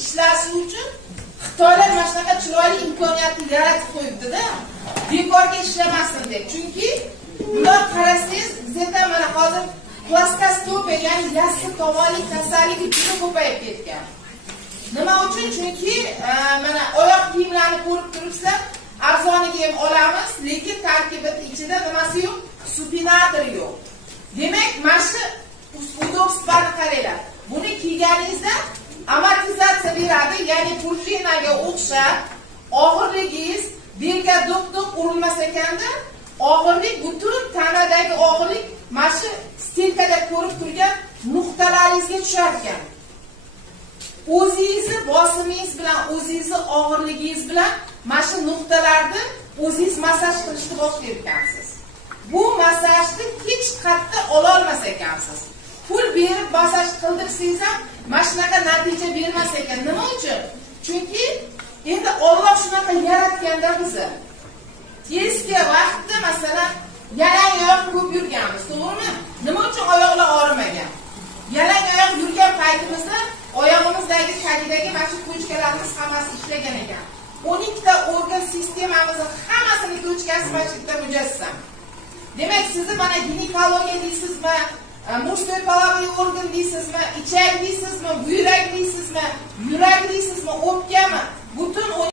ishlashi uchun Xitoylar mana shunaqa chiroyli imkoniyatni yaratib qo'yibdi-da. Bekorga ishlamasin deb. Chunki bular qarasangiz, bizda mana hozir plastostopiya, ya'ni yassi tovonli kasalligi juda ko'payib ketgan. Nima uchun? Chunki mana oyoq kiyimlarni ko'rib turibsizlar, arzoniga ham olamiz, lekin tarkibida ichida nimasi yo'q? Supinator yo'q. Demak, mana shu udobstvani qaranglar. Buni kiyganingizda amortizatsiya beradi, ya'ni purjinaga o'xshab og'irligingiz belga do'q-do'q urilmas ekanda, og'irlik butun tanadagi og'irlik mana shu stelkada ko'rib turgan nuqtalaringizga tushar ekan. O'zingizni bosimingiz bilan, o'zingizni og'irligingiz bilan mana shu nuqtalarni o'zingiz massaj qilishni boshlar ekansiz. Bu massajni hech qayerda ola olmas ekansiz. Pul berib massaj qildirsangiz ham mana shunaqa natija bermas ekan. Nima uchun? Chunki endi Alloh shunaqa yaratganda bizni. Tezga vaqtda masalan yalang oyoq ko'p yurganmiz, to'g'rimi? Nima uchun oyoqlar og'rimagan? Yalang oyoq yurgan paytimizda oyog'imizdagi tagidagi mana shu ko'chkalarimiz hammasi ishlagan ekan. 12 ta organ sistemamizning hammasini ko'chkasi mana shu yerda mujassam. Demak, sizni mana ginekologiya deysizmi, murskoy половой organ deysizmi, ichak deysizmi, buyrak deysizmi, yurak deysizmi, o'pkami, butun